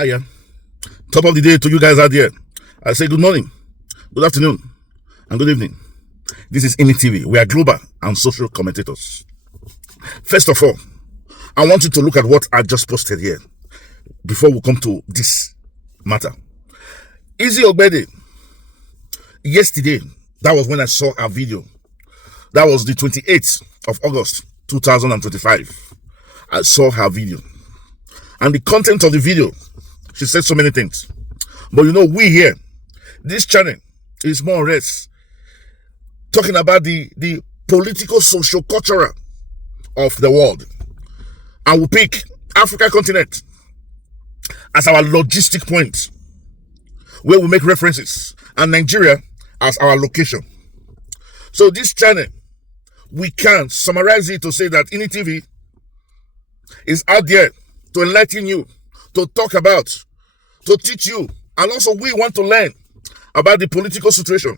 Hiya. Top of the day to you guys out there. I say good morning, good afternoon, and good evening. This is IMI TV. We are global and social commentators. First of all, I want you to look at what I just posted here before we come to this matter. Izzy Ogbede, yesterday, that was when I saw her video. That was the 28th of August, 2025. I saw her video. And the content of the video, she said so many things. But you know, we here, this channel is more or less talking about the political, social, cultural of the world. And we pick Africa continent as our logistic point, where we make references, and Nigeria as our location. So this channel, we can summarize it to say that IMI TV is out there to enlighten you, to talk about, to teach you, and also we want to learn about the political situation,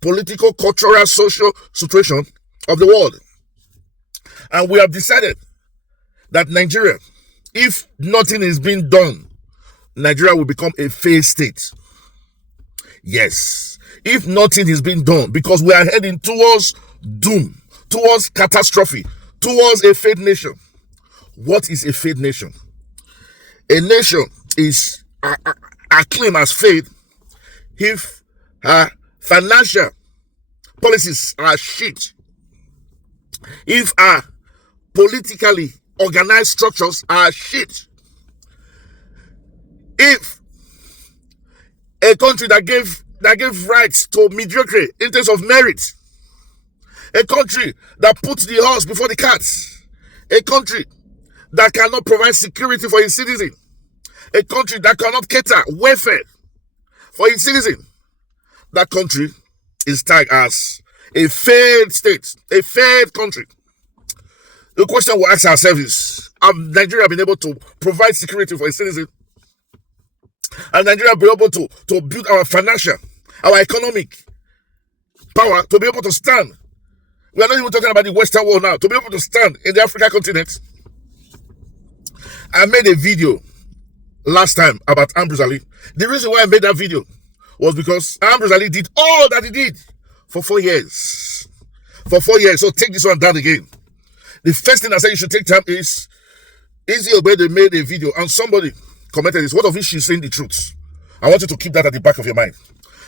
political, cultural, social situation of the world. And we have decided that Nigeria, if nothing is being done, Nigeria will become a failed state. Yes, if nothing is being done, because we are heading towards doom, towards catastrophe, towards a failed nation. What is a failed nation? A nation is acclaimed as failed if her financial policies are shit, if our politically organized structures are shit, if a country that gave rights to mediocrity in terms of merit, a country that puts the horse before the cat, a country that cannot provide security for its citizen, a country that cannot cater welfare for its citizen, that country is tagged as a failed state, a failed country. The question we ask ourselves is, have Nigeria been able to provide security for its citizen? Has Nigeria been able to build our financial, our economic power to be able to stand? We are not even talking about the Western world now, to be able to stand in the African continent. I made a video last time about Ambrose Ali. The reason why I made that video was because Ambrose Ali did all that he did for 4 years. For 4 years. So take this one down again. The first thing I said you should take time is Izzy Ogbede made a video and somebody commented this. What of it she's saying the truth? I want you to keep that at the back of your mind.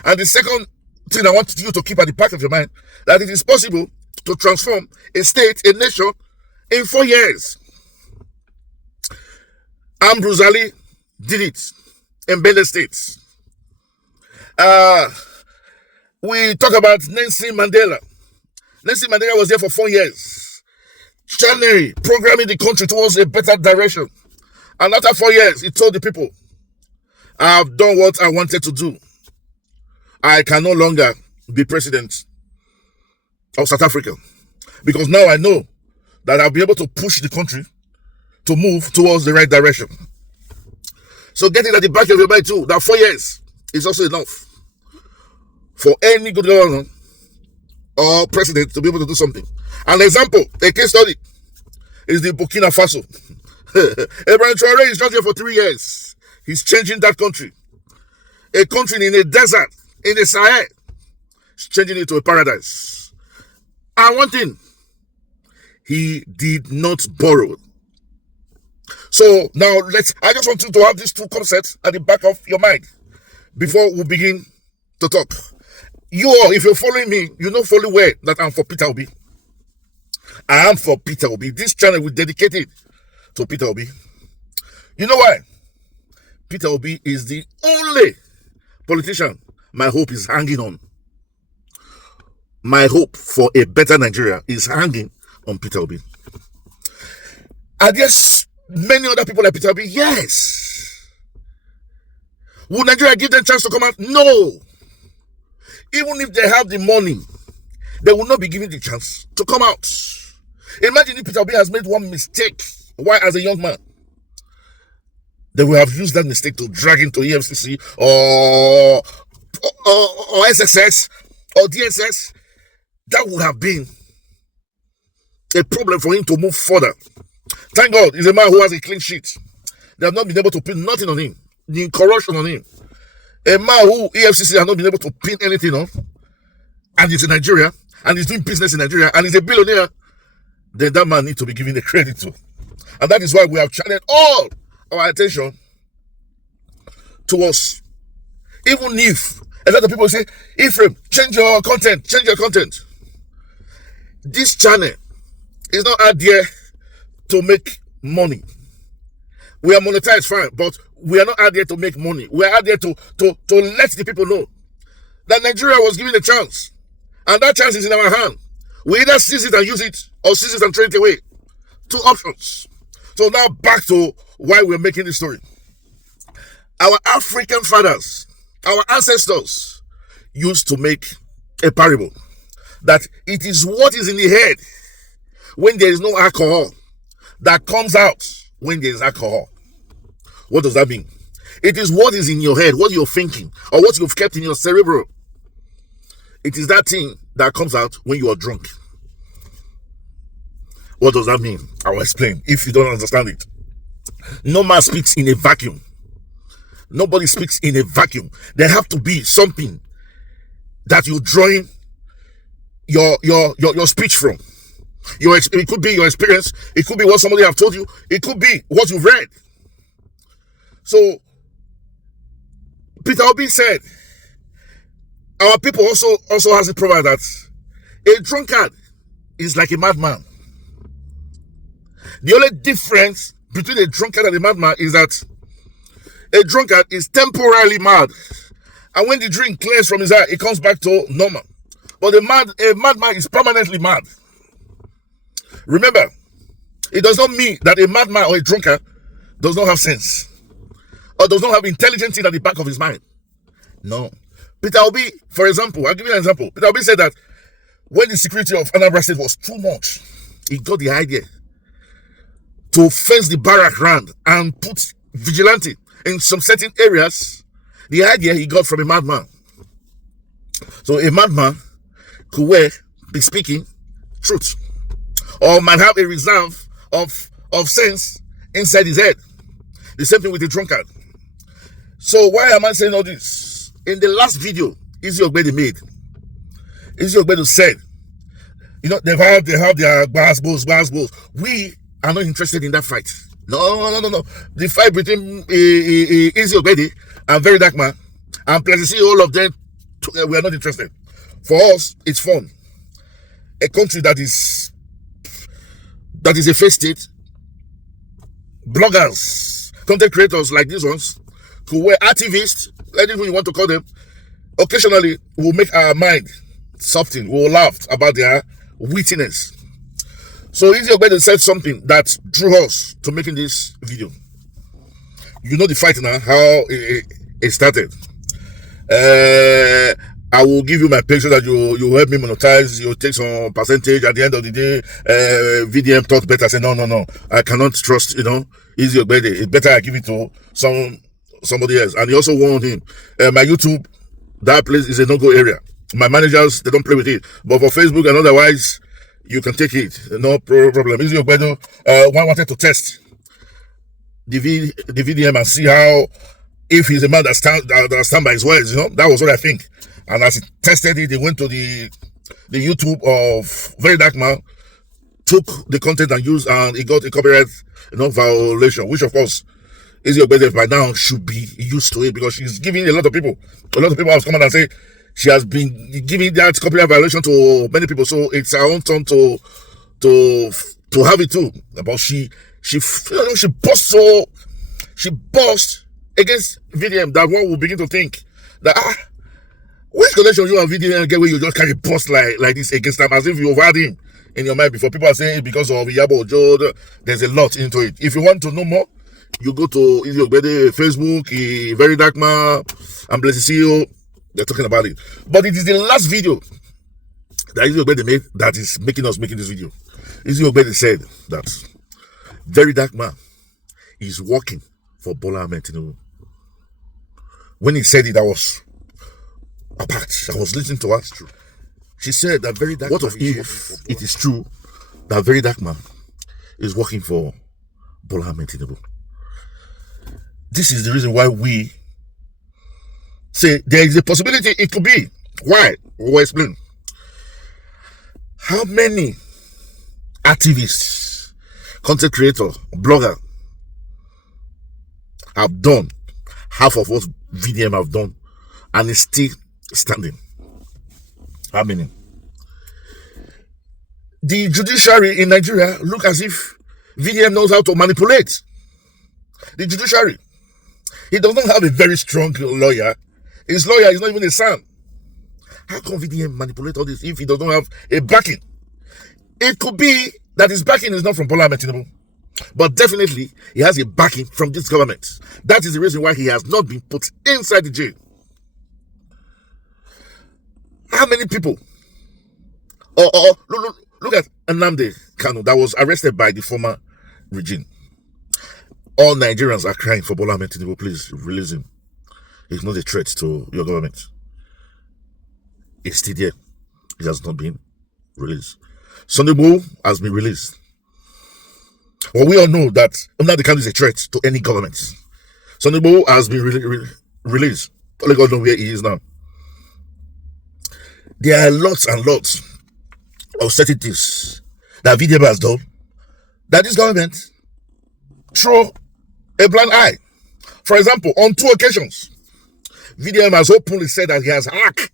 And the second thing I want you to keep at the back of your mind, that it is possible to transform a state, a nation, in 4 years. Ambrose Ali did it in Benin State. We talk about Nelson Mandela. Nelson Mandela was there for 4 years, channeling, programming the country towards a better direction. And after 4 years, he told the people, I have done what I wanted to do. I can no longer be president of South Africa, because now I know that I'll be able to push the country to move towards the right direction. So get it at the back of your mind too, that 4 years is also enough for any good governor or president to be able to do something. An example, a case study, is the Burkina Faso. Abraham Traore is just here for 3 years. He's changing that country. A country in a desert, in the Sahel, he's changing it to a paradise. And one thing, he did not borrow. So now I just want you to have these two concepts at the back of your mind before we begin to talk. You all, if you're following me, you know fully well that I'm for Peter Obi. I am for Peter Obi. This channel will dedicate it to Peter Obi. You know why? Peter Obi is the only politician my hope is hanging on. My hope for a better Nigeria is hanging on Peter Obi. Are there many other people like Peter Obi? Yes. Will Nigeria give them a chance to come out? No. Even if they have the money, they will not be given the chance to come out. Imagine if Peter Obi has made one mistake while as a young man. They will have used that mistake to drag him to EFCC or SSS or DSS. That would have been a problem for him to move further. Thank God, he's a man who has a clean sheet. They have not been able to put nothing on him the corruption on him. A man who EFCC has not been able to pin anything on, and he's in Nigeria, and he's doing business in Nigeria, and he's a billionaire, then that man needs to be given the credit to. And that is why we have channeled all our attention towards. Even if a lot of people say, Ephraim, change your content. This channel is not out there to make money. We are monetized, fine, but we are not out there to make money. We are out there to let the people know that Nigeria was given a chance. And that chance is in our hand. We either seize it and use it, or seize it and throw it away. 2 options. So now back to why we're making this story. Our African fathers, our ancestors, used to make a parable that it is what is in the head when there is no alcohol that comes out when there is alcohol. What does that mean? It is what is in your head, what you're thinking, or what you've kept in your cerebral. It is that thing that comes out when you are drunk. What does that mean? I will explain if you don't understand it. No man speaks in a vacuum. Nobody speaks in a vacuum. There have to be something that you're drawing your speech from. It could be your experience. It could be what somebody have told you. It could be what you've read. So Peter Obi said, our people also has a proverb that a drunkard is like a madman. The only difference between a drunkard and a madman is that a drunkard is temporarily mad, and when the drink clears from his eye, it comes back to normal. But a madman is permanently mad. Remember, it does not mean that a madman or a drunkard does not have sense or does not have intelligence at the back of his mind. No. Peter Obi, for example, I'll give you an example. Peter Obi said that when the security of Anambra State was too much, he got the idea to fence the barrack round and put vigilante in some certain areas. The idea he got from a madman. So a madman could be speaking truth, or might have a reserve of sense inside his head. The same thing with the drunkard. So why am I saying all this? In the last video Izzy Ogbede made, Izzy Ogbede said, they have their glass balls. We are not interested in that fight. No. The fight between Izzy Ogbede and Very Dark Man and Plessy, all of them, we are not interested. For us, it's fun. A country that is a failed state, bloggers, content creators like these ones, who were activists, anything you want to call them, occasionally will make our mind soften. We will laugh about their wittiness. So Izzy Ogbede said something that drew us to making this video. You know the fight now, how it started. I will give you my page so that you help me monetize. You take some percentage. At the end of the day, VDM thought better. I said, no. I cannot trust, Izzy Ogbede. It's better I give it to somebody else. And he also warned him. My YouTube, that place is a no-go area. My managers, they don't play with it. But for Facebook and otherwise, you can take it. No problem. Izzy Ogbede, one wanted to test the VDM and see how, if he's a man that stand by his words, that was what I think. And as he tested it, he went to the YouTube of Very Dark Man, took the content and used, and he got a copyright violation, which of course Izzy Ogbede by now should be used to it, because she's giving a lot of people have come out and say she has been giving that copyright violation to many people. So it's our own turn to have it too. But she bossed against VDM, that one will begin to think that which connection you and VDM get where you just carry boss like this against them, as if you've had him in your mind before. People are saying because of Iyabo Ojo, there's a lot into it. If you want to know more, you go to Izzy Ogbede Facebook, Very Dark Man, and Blessy CEO. They're talking about it. But it is the last video that Izzy Ogbede made that is making us making this video. Izzy Ogbede said that Very Dark Man is working for Bola Ahmed Tinubu. When he said it, I was apart. I was listening to her. She said that Very Dark Man. What if it is true that Very Dark Man is working for Bola Ahmed Tinubu? This is the reason why we say there is a possibility it could be. Why? We'll explain. How many activists, content creators, bloggers have done half of what VDM have done and is still standing? How many? The judiciary in Nigeria look as if VDM knows how to manipulate. The judiciary. He does not have a very strong lawyer. His lawyer is not even a son. How can VDM manipulate all this if he does not have a backing? It could be that his backing is not from Bola Ahmed Tinubu, but definitely he has a backing from this government. That is the reason why he has not been put inside the jail. How many people? Look at Nnamdi Kanu that was arrested by the former regime. All Nigerians are crying for Bola Ahmed Tinubu. Please release him. He's not a threat to your government. It's still there. It has not been released. Sunday Igboho has been released. Well, we all know that Nnamdi Kanu is a threat to any government. Sunday Igboho has been released. Only God knows where he is now. There are lots and lots of certain things that VDM has done that this government throw a blind eye. For example, on 2 occasions, VDM has openly said that he has hacked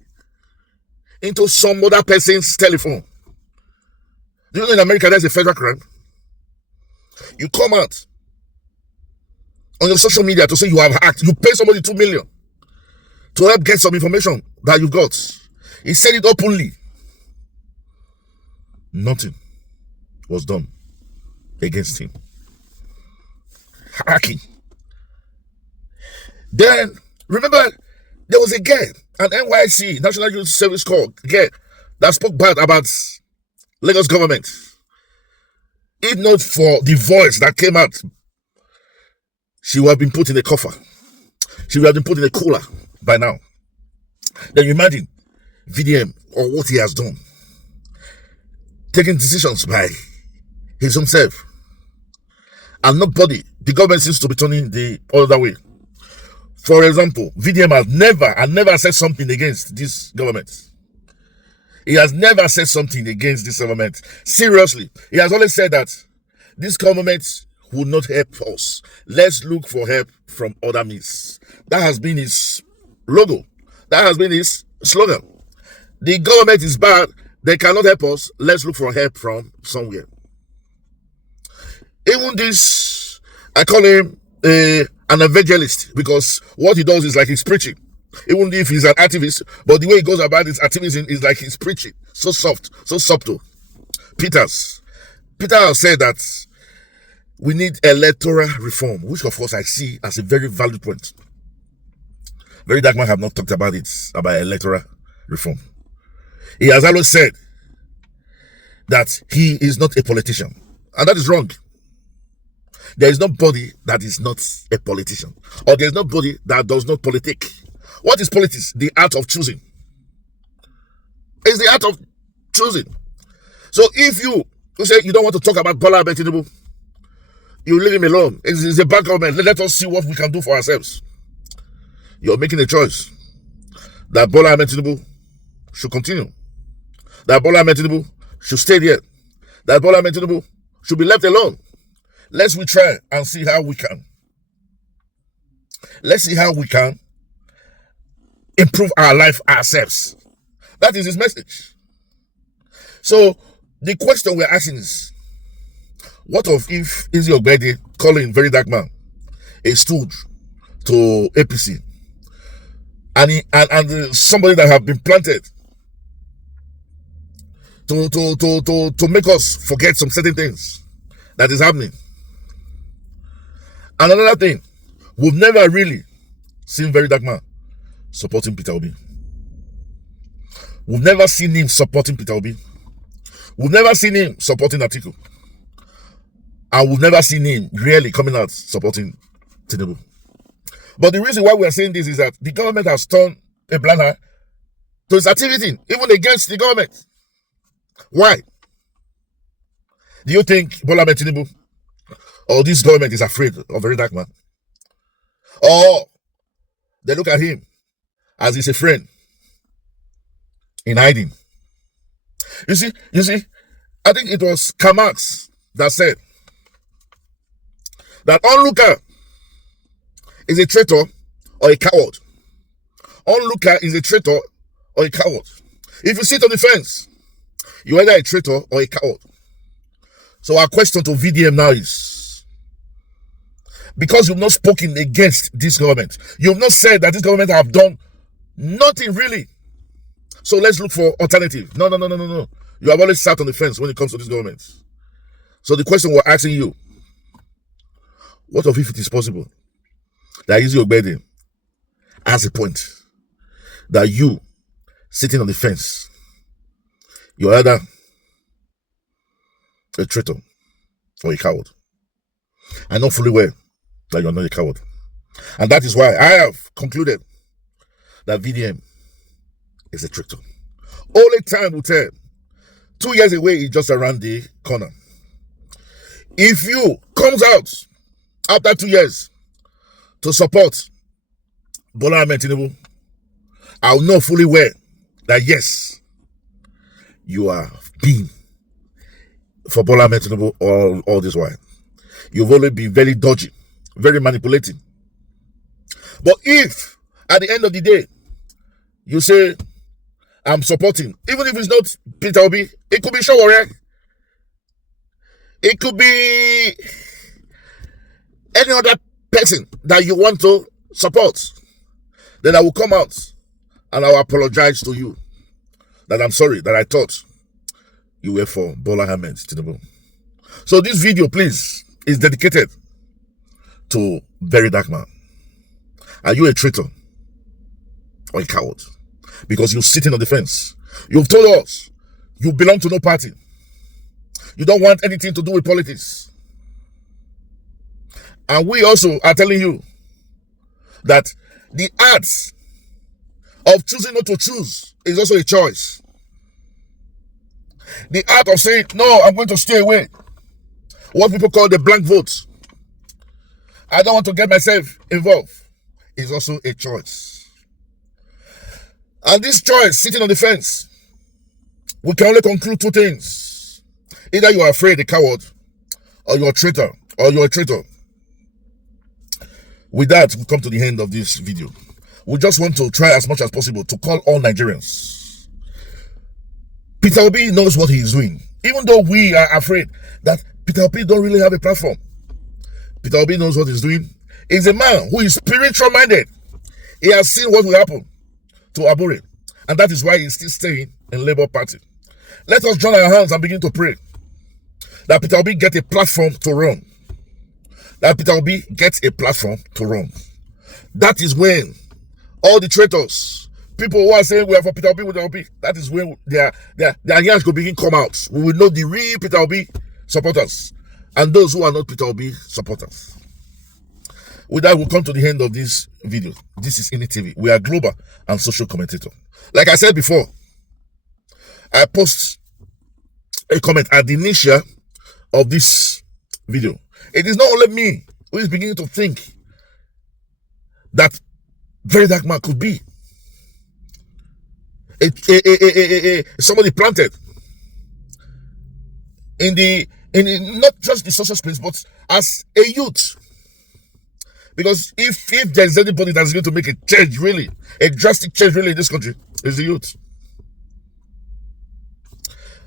into some other person's telephone. Do you know in America there's a federal crime? You come out on your social media to say you have hacked. You pay somebody 2 million to help get some information that you've got. He said it openly. Nothing was done against him. Hacking. Then, remember, there was a girl, an NYC, National Youth Service Corps, girl, that spoke bad about Lagos government. If not for the voice that came out, she would have been put in a coffer. She would have been put in a cooler by now. Then you imagine VDM or what he has done. Taking decisions by his own self. And nobody, the government seems to be turning the other way. For example, VDM has never said something against this government. He has never said something against this government. Seriously, he has always said that this government will not help us. Let's look for help from other means. That has been his logo. That has been his slogan. The government is bad. They cannot help us. Let's look for help from somewhere. Even this, I call him an evangelist, because what he does is like he's preaching. Even if he's an activist, but the way he goes about his activism is like he's preaching. So soft, so subtle. Peter said that we need electoral reform, which of course I see as a very valid point. Very Dark Man have not talked about it, about electoral reform. He has always said that he is not a politician, and that is wrong. There is nobody that is not a politician, or there is nobody that does not politic. What is politics? The art of choosing. It's the art of choosing. So if you say you don't want to talk about Bola Ahmed Tinubu, you leave him alone. It's a bad government. Let us see what we can do for ourselves. You're making a choice that Bola Ahmed Tinubu should continue. That Bola Ahmed Tinubu should stay there. That Bola Ahmed Tinubu should be left alone. Let's try and see how we can. Let's see how we can improve our life ourselves. That is his message. So the question we're asking is, what if Izzy Ogbede, calling Very Dark Man, a stooge to APC, and somebody that have been planted to make us forget some certain things that is happening. And another thing, we've never really seen Very Dark Man supporting Peter Obi. We've never seen him supporting Peter Obi. We've never seen him supporting Atiku. And we've never seen him really coming out supporting Tinubu. But the reason why we are saying this is that the government has turned a blind eye to its activity, even against the government. Why? Do you think Bola Ahmed Tinubu or this government is afraid of Very Dark Man? Or they look at him as he's a friend in hiding. You see, I think it was Karl Marx that said that onlooker is a traitor or a coward. Onlooker is a traitor or a coward. If you sit on the fence, you're either a traitor or a coward. So our question to VDM now is, because you've not spoken against this government, you've not said that this government have done nothing really, so let's look for alternative. No. You have always sat on the fence when it comes to this government. So the question we're asking you, what if it is possible that Izzy Ogbede has a point that you sitting on the fence, you're either a traitor or a coward? I know fully well that you're not a coward. And that is why I have concluded that VDM is a traitor. Only time will tell. 2 years away is just around the corner. If you comes out after 2 years to support Bola Ahmed Tinubu, I'll know fully well that yes, you are being for Bola Ahmed Tinubu all this while. You've only been very dodgy, very manipulating. But if at the end of the day you say, I'm supporting, even if it's not Peter Obi, it could be Shawore, it could be any other person that you want to support, then I will come out and I will apologize to you that I'm sorry that I thought you were for Bola Ahmed Tinubu. So this video, please, is dedicated to Very Dark Man. Are you a traitor or a coward? Because you're sitting on the fence. You've told us you belong to no party. You don't want anything to do with politics. And we also are telling you that the art of choosing not to choose is also a choice. The art of saying, no, I'm going to stay away, what people call the blank vote, I don't want to get myself involved, is also a choice. And this choice, sitting on the fence, we can only conclude two things. Either you are afraid, a coward, or you're a traitor, With that, we come to the end of this video. We just want to try as much as possible to call all Nigerians. Peter Obi knows what he is doing. Even though we are afraid that Peter Obi don't really have a platform, Peter Obi knows what he's doing. He's a man who is spiritual minded. He has seen what will happen to Abure, and that is why he's still staying in Labour Party. Let us join our hands and begin to pray that Peter Obi get a platform to run. That is when all the traitors, people who are saying we are for Peter Obi, that is when their hands will begin to come out. We will know the real Peter Obi supporters and those who are not Peter Obi supporters. With that, we'll come to the end of this video. This is INITV. We are global and social commentator. Like I said before, I post a comment at the initial of this video. It is not only me who is beginning to think that Very Dark Man could be somebody planted in not just the social space, but as a youth. Because if there's anybody that's going to make a change, really, a drastic change, really, in this country, is the youth.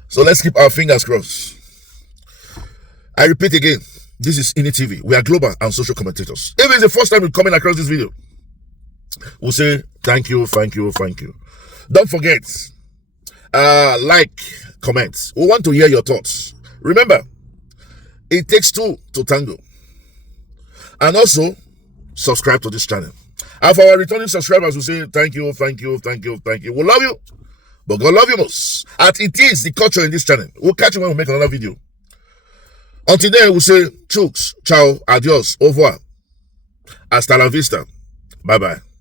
So let's keep our fingers crossed. I repeat again, this is INITV. We are global and social commentators. If it's the first time you're coming across this video, we'll say thank you. Don't forget, like, comment. We want to hear your thoughts. Remember, it takes two to tango. And also, subscribe to this channel. And for our returning subscribers, we say thank you. We love you, but God love you most. And it is the culture in this channel. We'll catch you when we make another video. Until then, we'll say chooks, ciao, adios, au revoir, hasta la vista, bye bye.